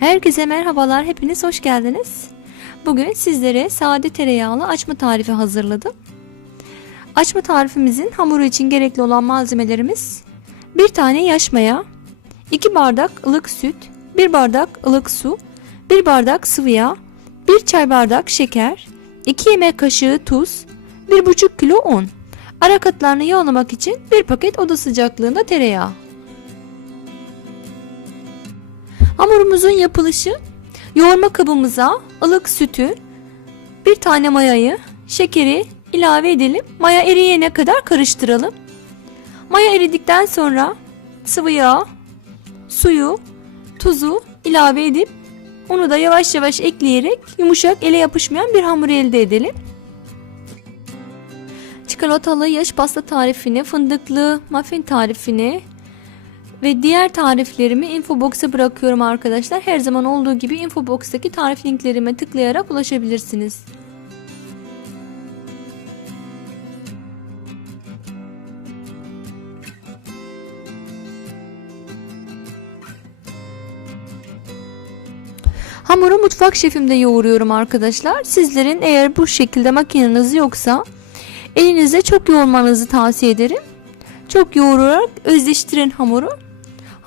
Herkese merhabalar, hepiniz hoş geldiniz. Bugün sizlere sade tereyağlı açma tarifi hazırladım. Açma tarifimizin hamuru için gerekli olan malzemelerimiz 1 tane yaş maya, 2 bardak ılık süt, 1 bardak ılık su, 1 bardak sıvı yağ, 1 çay bardak şeker, 2 yemek kaşığı tuz, 1,5 kilo un. Ara katlarını yağlamak için 1 paket oda sıcaklığında tereyağı. Hamurumuzun yapılışı yoğurma kabımıza ılık sütü, bir tane mayayı, şekeri ilave edelim. Maya eriyene kadar karıştıralım. Maya eridikten sonra sıvı yağ, suyu, tuzu ilave edip onu da yavaş yavaş ekleyerek yumuşak ele yapışmayan bir hamur elde edelim. Çikolatalı yaş pasta tarifini, fındıklı muffin tarifini ve diğer tariflerimi infobox'a bırakıyorum arkadaşlar. Her zaman olduğu gibi infobox'taki tarif linklerime tıklayarak ulaşabilirsiniz. Hamuru mutfak şefimde yoğuruyorum arkadaşlar. Sizlerin eğer bu şekilde makineniz yoksa elinizde çok yoğurmanızı tavsiye ederim. Çok yoğurarak özleştirin hamuru.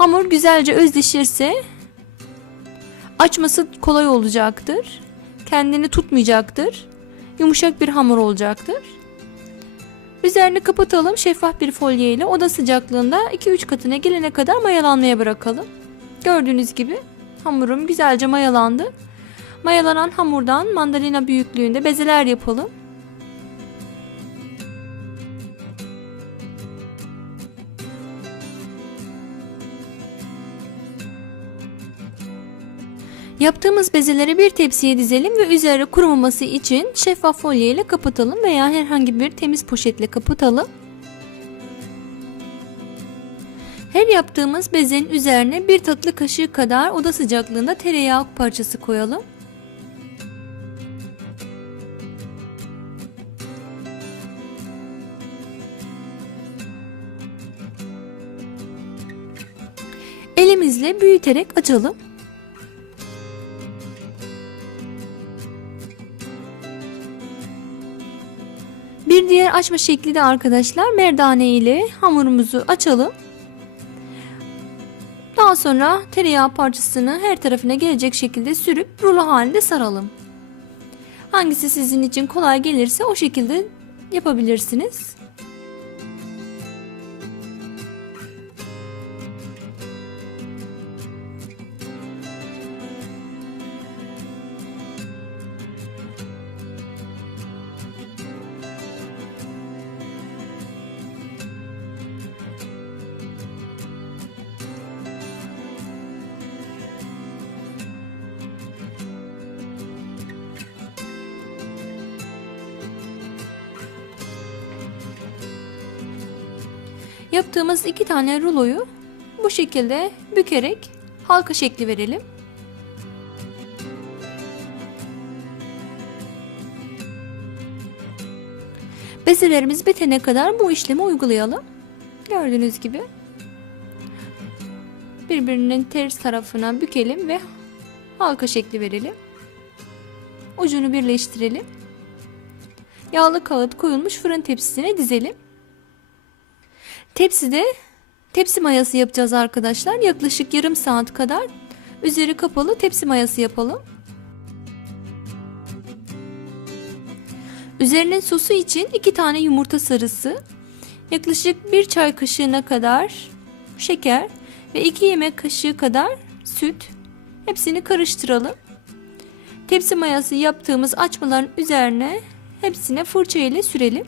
Hamur güzelce özleşirse açması kolay olacaktır. Kendini tutmayacaktır. Yumuşak bir hamur olacaktır. Üzerini kapatalım şeffaf bir folye ile oda sıcaklığında 2-3 katına gelene kadar mayalanmaya bırakalım. Gördüğünüz gibi hamurum güzelce mayalandı. Mayalanan hamurdan mandalina büyüklüğünde bezeler yapalım. Yaptığımız bezeleri bir tepsiye dizelim ve üzeri kurumaması için şeffaf folye ile kapatalım veya herhangi bir temiz poşetle kapatalım. Her yaptığımız bezenin üzerine bir tatlı kaşığı kadar oda sıcaklığında tereyağı parçası koyalım. Elimizle büyüterek açalım. Bir diğer açma şekli de arkadaşlar merdane ile hamurumuzu açalım. Daha sonra tereyağı parçasını her tarafına gelecek şekilde sürüp rulo halinde saralım. Hangisi sizin için kolay gelirse o şekilde yapabilirsiniz. Yaptığımız iki tane ruloyu bu şekilde bükerek halka şekli verelim. Bezelerimiz bitene kadar bu işlemi uygulayalım. Gördüğünüz gibi birbirinin ters tarafına bükelim ve halka şekli verelim. Ucunu birleştirelim. Yağlı kağıt koyulmuş fırın tepsisine dizelim. Tepside tepsi mayası yapacağız arkadaşlar. Yaklaşık yarım saat kadar üzeri kapalı tepsi mayası yapalım. Üzerinin sosu için 2 tane yumurta sarısı, yaklaşık 1 çay kaşığına kadar şeker ve 2 yemek kaşığı kadar süt hepsini karıştıralım. Tepsi mayası yaptığımız açmaların üzerine hepsine fırça ile sürelim.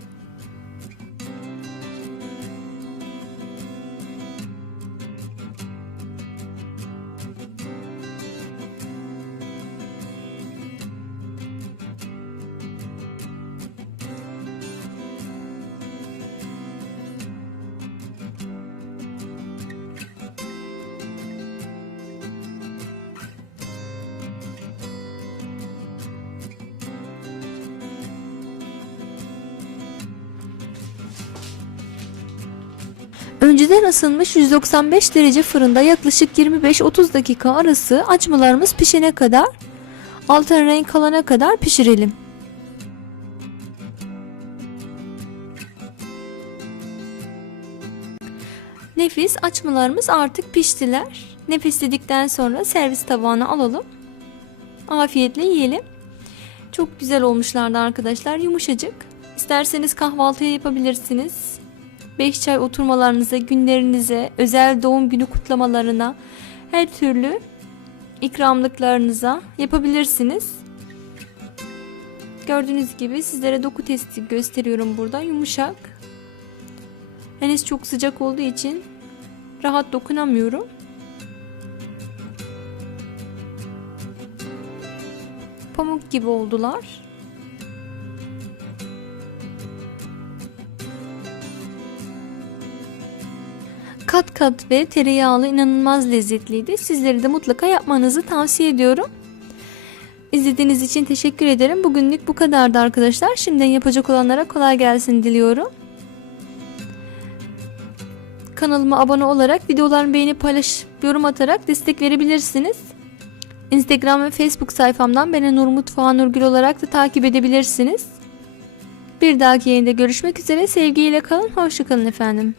Önceden ısınmış 195 derece fırında yaklaşık 25-30 dakika arası açmalarımız pişene kadar altın renk alana kadar pişirelim. Nefis açmalarımız artık piştiler. Nefisledikten sonra servis tabağına alalım. Afiyetle yiyelim. Çok güzel olmuşlardı arkadaşlar. Yumuşacık. İsterseniz kahvaltıya yapabilirsiniz. 5 çay oturmalarınıza, günlerinize, özel doğum günü kutlamalarına, her türlü ikramlıklarınıza yapabilirsiniz. Gördüğünüz gibi sizlere doku testi gösteriyorum burada. Yumuşak. Henüz çok sıcak olduğu için rahat dokunamıyorum. Pamuk gibi oldular. Kat kat ve tereyağlı inanılmaz lezzetliydi. Sizleri de mutlaka yapmanızı tavsiye ediyorum. İzlediğiniz için teşekkür ederim. Bugünlük bu kadardı arkadaşlar. Şimdiden yapacak olanlara kolay gelsin diliyorum. Kanalıma abone olarak videolarımı beğenip paylaşıp yorum atarak destek verebilirsiniz. Instagram ve Facebook sayfamdan beni Nur Mutfağı Nurgül olarak da takip edebilirsiniz. Bir dahaki yayında görüşmek üzere. Sevgiyle kalın. Hoşçakalın efendim.